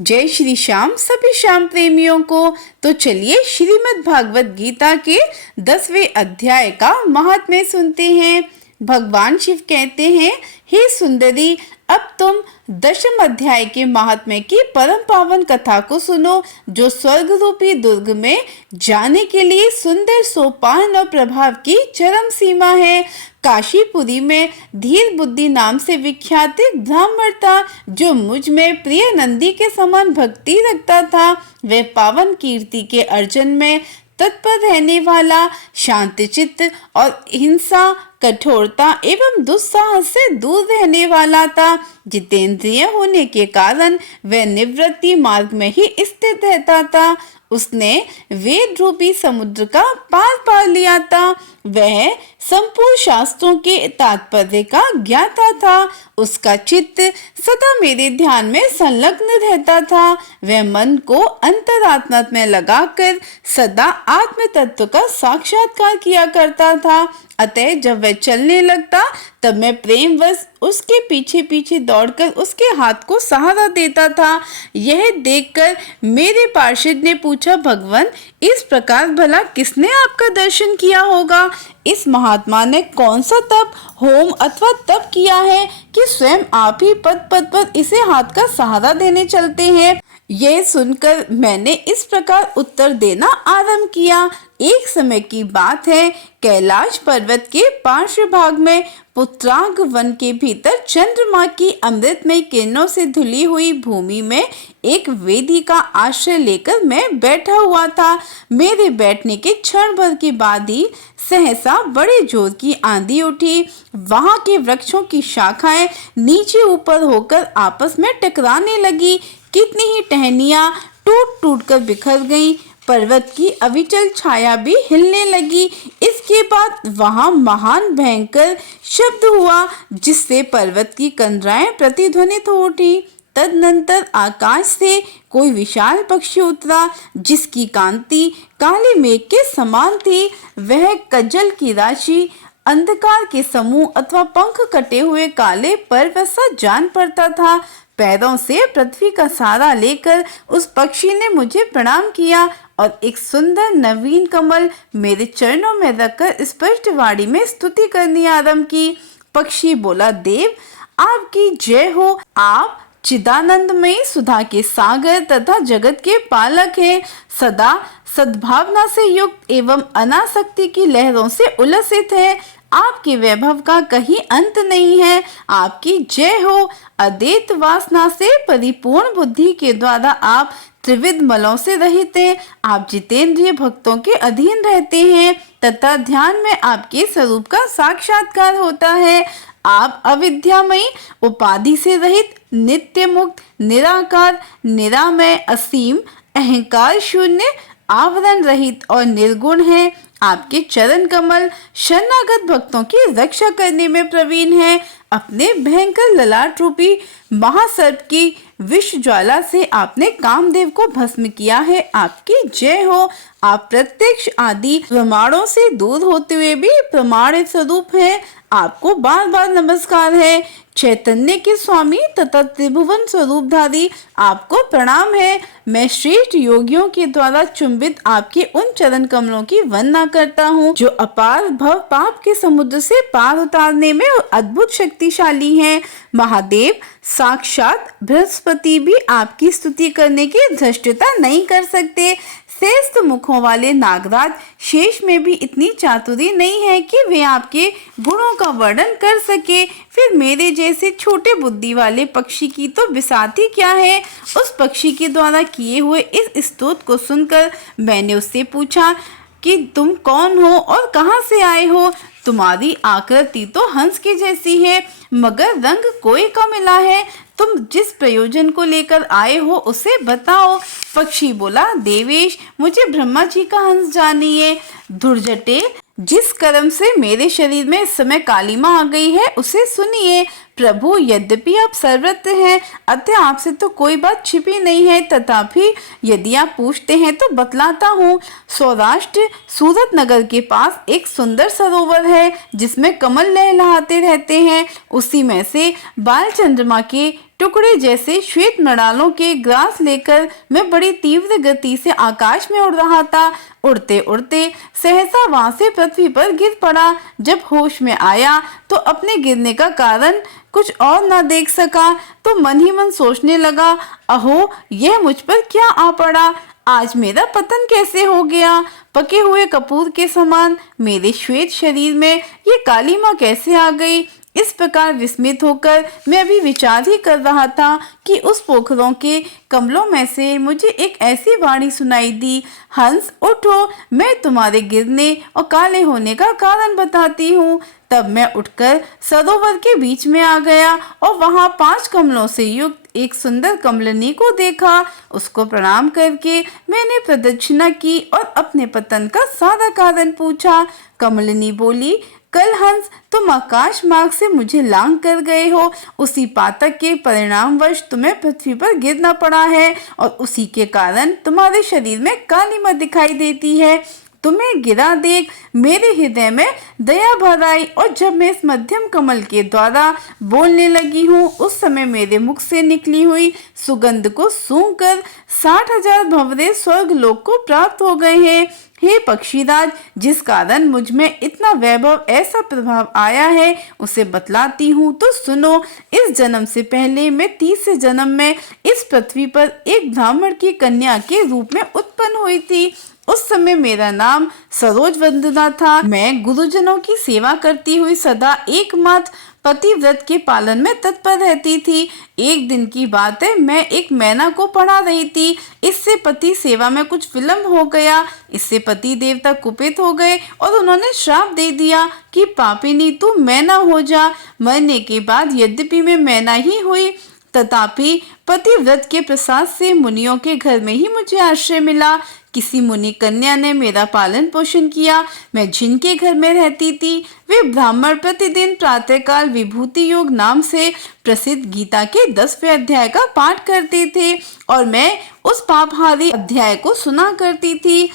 जय श्री श्याम सभी श्याम प्रेमियों को। तो चलिए श्रीमद् भागवत गीता के 10वें अध्याय का महात्म्य सुनते हैं। भगवान शिव कहते हैं, हे सुंदरी, अब तुम 10वें अध्याय के महात्म्य की परम पावन कथा को सुनो, जो स्वर्ग रूपी दुर्ग में जाने के लिए सुंदर सोपान और प्रभाव की चरम सीमा है। काशीपुरी में धीर बुद्धि नाम से विख्यात एक ब्राह्मण था, जो मुझ में प्रिय नंदी के समान भक्ति रखता था। वह पावन कीर्ति के अर्जन में तत्पर रहने वाला, शांतचित्त और हिंसा, कठोरता एवं दुस्साहस से दूर रहने वाला था। जितेंद्रिय होने के कारण वह निवृत्ति मार्ग में ही स्थित रहता था। उसने वेद रूपी समुद्र का पार पा लिया था। वह संपूर्ण शास्त्रों के तात्पर्य का ज्ञाता था। उसका चित्त सदा मेरे ध्यान में संलग्न रहता था। वह मन को अंतरात्मा में लगाकर सदा आत्म तत्व का साक्षात्कार किया करता था। अतः जब वह चलने लगता तब मैं प्रेमवश उसके पीछे पीछे दौड़कर उसके हाथ को सहारा देता था। यह देखकर मेरे पार्षद ने पूछा, भगवान, इस प्रकार भला किसने आपका दर्शन किया होगा? इस महात्मा ने कौन सा तप, होम अथवा तप किया है कि स्वयं आप ही पद पद पर इसे हाथ का सहारा देने चलते हैं? यह सुनकर मैंने इस प्रकार उत्तर देना आरंभ किया। एक समय की बात है, कैलाश पर्वत के पार्श्व भाग में पुत्रांग वन के भीतर चंद्रमा की अमृतमय किरणों से धुली हुई भूमि में एक वेदी का आश्रय लेकर मैं बैठा हुआ था। मेरे बैठने के क्षण भर के बाद ही सहसा बड़े जोर की आंधी उठी। वहां के वृक्षों की शाखाएं नीचे ऊपर होकर आपस में टकराने लगी। कितनी ही टहनियां टूट टूट कर बिखर गईं। पर्वत की अविचल छाया भी हिलने लगी। इसके बाद वहां महान भयंकर शब्द हुआ, जिससे पर्वत की कंदराएं प्रतिध्वनित हो उठी। तदनंतर आकाश से कोई विशाल पक्षी उतरा, जिसकी कांति काले मेघ के समान थी। वह कजल की राशि, अंधकार के समूह अथवा पंख कटे हुए काले पर्वत सा जान पड़ता था। पैरों से पृथ्वी का सहारा लेकर उस पक्षी ने मुझे प्रणाम किया और एक सुंदर नवीन कमल मेरे चरणों में रखकर स्पष्ट वाणी में स्तुति करनी आरंभ की। पक्षी बोला, देव, आपकी जय हो। आप चिदानंदमयी सुधा के सागर तथा जगत के पालक हैं। सदा सद्भावना से युक्त एवं अनासक्ति की लहरों से उल्लसित है। आपके वैभव का कहीं अंत नहीं है। आपकी जय हो। अद्वैत वासना से परिपूर्ण बुद्धि के द्वारा आप त्रिविध मलों से रहित हैं। आप जितेंद्रिय भक्तों के अधीन रहते हैं तथा ध्यान में आपके स्वरूप का साक्षात्कार होता है। आप अविद्यामयी, उपाधि से रहित, नित्य मुक्त, निराकार, निरामय, असीम, अहंकार शून्य, आवरण रहित और निर्गुण है। आपके चरण कमल शरणागत भक्तों की रक्षा करने में प्रवीण है। अपने भयंकर ललाट रूपी महासर्प की विष ज्वाला से आपने कामदेव को भस्म किया है। आपकी जय हो। आप प्रत्यक्ष आदि प्रमाणों से दूर होते हुए भी प्रमाण स्वरूप हैं। आपको बार बार नमस्कार है। चैतन्य के स्वामी तथा त्रिभुवन स्वरूपधारी, आपको प्रणाम है। मैं श्रेष्ठ योगियों के द्वारा चुंबित आपके उन चरण कमलों की वंदना करता हूँ, जो अपार भव पाप के समुद्र से पार उतारने में अद्भुत शक्तिशाली हैं। महादेव, साक्षात बृहस्पति भी आपकी स्तुति करने की धृष्टता नहीं कर सकते। श्रेष्ठ मुखों वाले नागराज शेष में भी इतनी चातुरी नहीं है कि वे आपके गुणों का वर्णन कर सके। फिर मेरे जैसे छोटे बुद्धि वाले पक्षी की तो बिसात ही क्या है। उस पक्षी के द्वारा किए हुए इस स्तोत्र को सुनकर मैंने उससे पूछा कि तुम कौन हो और कहां से आए हो? तुम्हारी आकृति तो हंस के जैसी है, मगर रंग कोए का मिला है। तुम जिस प्रयोजन को लेकर आए हो उसे बताओ। पक्षी बोला, देवेश, मुझे ब्रह्मा जी का हंस जानिए। धुर्जटे, जिस कर्म से मेरे शरीर में इस समय कालिमा आ गई है उसे सुनिए। प्रभु, यद्यपि आप सर्वत्र हैं, अतः आपसे तो कोई बात छिपी नहीं है, तथापि यदि आप पूछते हैं तो बतलाता हूँ। सौराष्ट्र सूरत नगर के पास एक सुंदर सरोवर है, जिसमें कमल लहलहाते रहते हैं। उसी में से बाल चंद्रमा के टुकड़े जैसे श्वेत मृणालों के ग्रास लेकर मैं बड़ी तीव्र गति से आकाश में उड़ रहा था। उड़ते उड़ते सहसा वहां से पृथ्वी पर गिर पड़ा। जब होश में आया तो अपने गिरने का कारण कुछ और ना देख सका तो मन ही मन सोचने लगा, अहो यह मुझ पर क्या आ पड़ा, आज मेरा पतन कैसे हो गया। पके हुए कपूर के समान मेरे श्वेत शरीर में ये कालीमा कैसे आ गई। इस प्रकार विस्मित होकर मैं अभी विचार ही कर रहा था कि उस पोखरों के कमलों में से मुझे एक ऐसी वाणी सुनाई दी, हंस उठो, मैं तुम्हारे गिरने और काले होने का कारण बताती हूँ। तब मैं उठकर सरोवर के बीच में आ गया और वहां 5 कमलों से युक्त एक सुंदर कमलिनी को देखा। उसको प्रणाम करके मैंने प्रदक्षिणा की और अपने पतन का सारा कारण पूछा। कमलिनी बोली, कल हंस तुम आकाश मार्ग से मुझे लांग कर गए हो, उसी पातक के परिणामवश तुम्हें पृथ्वी पर गिरना पड़ा है और उसी के कारण तुम्हारे शरीर में कालीमा दिखाई देती है। तुम्हें गिरा देख मेरे हृदय में दया भर आई और जब मैं इस मध्यम कमल के द्वारा बोलने लगी हूँ उस समय मेरे मुख से निकली हुई सुगंध को सूंघकर 60,000 भंवरे स्वर्ग लोक को प्राप्त हो गए हैं। हे पक्षीराज, जिस कारण मुझ में इतना वैभव ऐसा प्रभाव आया है उसे बतलाती हूँ तो सुनो। इस जन्म से पहले मैं 30 जन्म में इस पृथ्वी पर एक ब्राह्मण की कन्या के रूप में उत्पन्न हुई थी। उस समय मेरा नाम सरोज वंदना था। मैं गुरुजनों की सेवा करती हुई सदा एकमात्र पतिव्रत के पालन में तत्पर रहती थी। एक दिन की बात है, मैं एक मैना को पढ़ा रही थी। इससे पति सेवा में कुछ विलम्ब हो गया। इससे पति देवता कुपित हो गए और उन्होंने श्राप दे दिया कि पापिनी तू मैना हो जा। मरने के बाद यद्यपि मैं मैना ही हुई तथापि पतिव्रत के प्रसाद से मुनियों के घर में ही मुझे आश्रय मिला। किसी मुनि कन्या ने मेरा पालन पोषण किया। मैं जिनके घर में रहती थी वे ब्राह्मण प्रतिदिन प्रातःकाल विभूति योग नाम से प्रसिद्ध गीता के 10वें अध्याय का पाठ करते थे और मैं उस पापहारी अध्याय को सुना करती थी।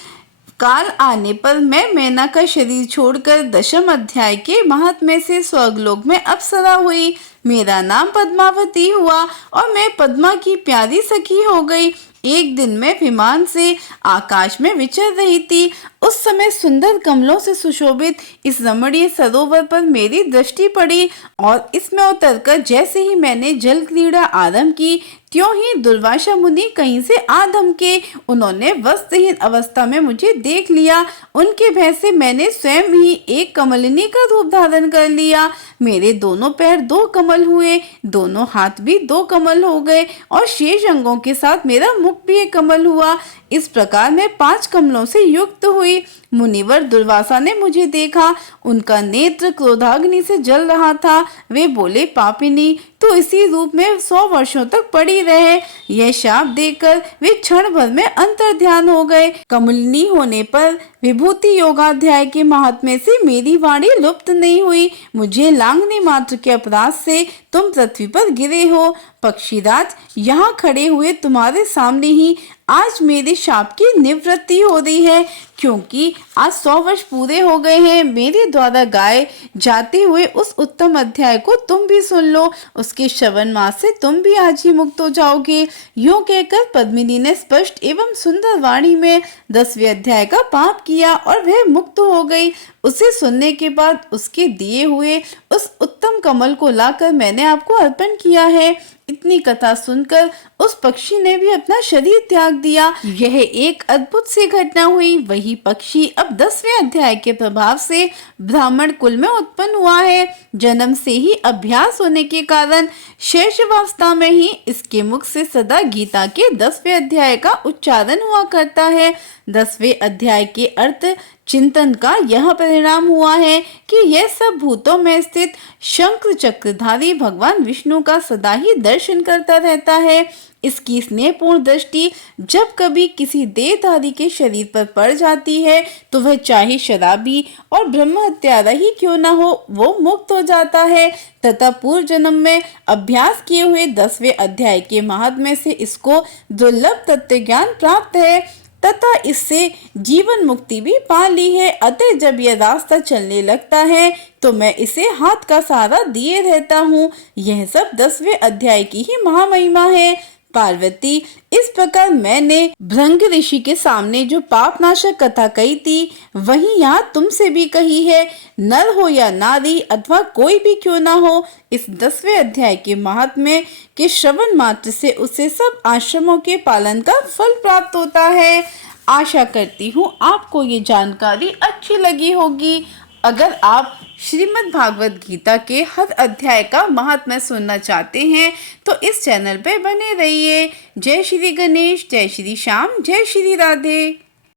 काल आने पर मैं मैना का शरीर छोड़कर 10वें अध्याय के महात्म्य से स्वर्गलोक में अप्सरा हुई। मेरा नाम पद्मावती हुआ और मैं पद्मा की प्यारी सखी हो गई। एक दिन मैं विमान से आकाश में विचर रही थी। उस समय सुंदर कमलों से सुशोभित इस रमणीय सरोवर पर मेरी दृष्टि पड़ी और इसमें उतरकर जैसे ही मैंने जल क्रीड़ा आरंभ की त्यों ही दुर्वासा मुनि कहीं से आ धमके। उन्होंने वस्त्रहीन अवस्था में मुझे देख लिया। उनके भय से मैंने स्वयं ही एक कमलिनी का रूप धारण कर लिया। मेरे दोनों पैर 2 कमल हुए, दोनों हाथ भी 2 कमल हो गए और शेष अंगों के साथ मेरा मुख भी एक कमल हुआ। इस प्रकार मैं 5 कमलों से युक्त हुई। मुनिवर दुर्वासा ने मुझे देखा। उनका नेत्र क्रोधाग्नि से जल रहा था। वे बोले, पापिनी तो इसी रूप में 100 वर्षों तक पड़ी रहे। यह शाप देकर वे क्षण भर में अंतर ध्यान हो गए। कमलिनी होने पर विभूति योगाध्याय के महात्म्य से मेरी वाणी लुप्त नहीं हुई। मुझे लांघने मात्र के अपराध से तुम पृथ्वी पर गिरे हो। पक्षीराज, यहाँ खड़े हुए तुम्हारे सामने ही आज मेरे शाप की निवृत्ति हो रही है, क्योंकि आज 100 वर्ष पूरे हो गए हैं। मेरे द्वारा गाए जाते हुए उस उत्तम अध्याय को तुम भी सुन लो। उसके श्रवण मास से तुम भी आज ही मुक्त हो जाओगे। यूं कहकर पद्मिनी ने स्पष्ट एवं सुंदर वाणी में 10वें अध्याय का पाठ किया और वह मुक्त हो गई। उसे सुनने के बाद उसके दिए हुए उस उत्तम कमल को लाकर मैंने आपको अर्पण किया है। इतनी कथा सुनकर उस पक्षी ने भी अपना शरीर त्याग दिया। यह एक अद्भुत सी घटना हुई। वही पक्षी अब 10वें अध्याय के प्रभाव से ब्राह्मण कुल में उत्पन्न हुआ है। जन्म से ही अभ्यास होने के कारण शैशवावस्था में ही इसके मुख से सदा गीता के 10वें अध्याय का उच्चारण हुआ करता है। 10वें अध्याय के अर्थ चिंतन का यह परिणाम हुआ है कि यह सब भूतों में स्थित शंख चक्रधारी भगवान विष्णु का सदा ही दर्शन करता रहता है। इसकी स्नेहपूर्ण दृष्टि जब कभी किसी देहधारी के शरीर पर पड़ जाती है तो वह चाहे शराबी और ब्रह्म हत्यारा ही क्यों न हो, वो मुक्त हो जाता है तथा पूर्व जन्म में अभ्यास किए हुए 10वें अध्याय के महात्म्य से इसको दुर्लभ तत्व ज्ञान प्राप्त है। तथा इससे जीवन मुक्ति भी पा ली है। अतः जब यह रास्ता चलने लगता है तो मैं इसे हाथ का सहारा दिए रहता हूँ। यह सब 10वें अध्याय की ही महामहिमा है। पार्वती, इस प्रकार मैंने भृंग ऋषि के सामने जो पापनाशक कथा कही थी वही यहाँ तुमसे भी कही है। नर हो या नारी अथवा कोई भी क्यों ना हो, इस 10वें अध्याय के महात्म्य के श्रवण मात्र से उसे सब आश्रमों के पालन का फल प्राप्त होता है। आशा करती हूँ आपको ये जानकारी अच्छी लगी होगी। अगर आप श्रीमद् भागवत गीता के हर अध्याय का महात्म्य सुनना चाहते हैं तो इस चैनल पे बने रहिए। जय श्री गणेश, जय श्री श्याम, जय श्री राधे।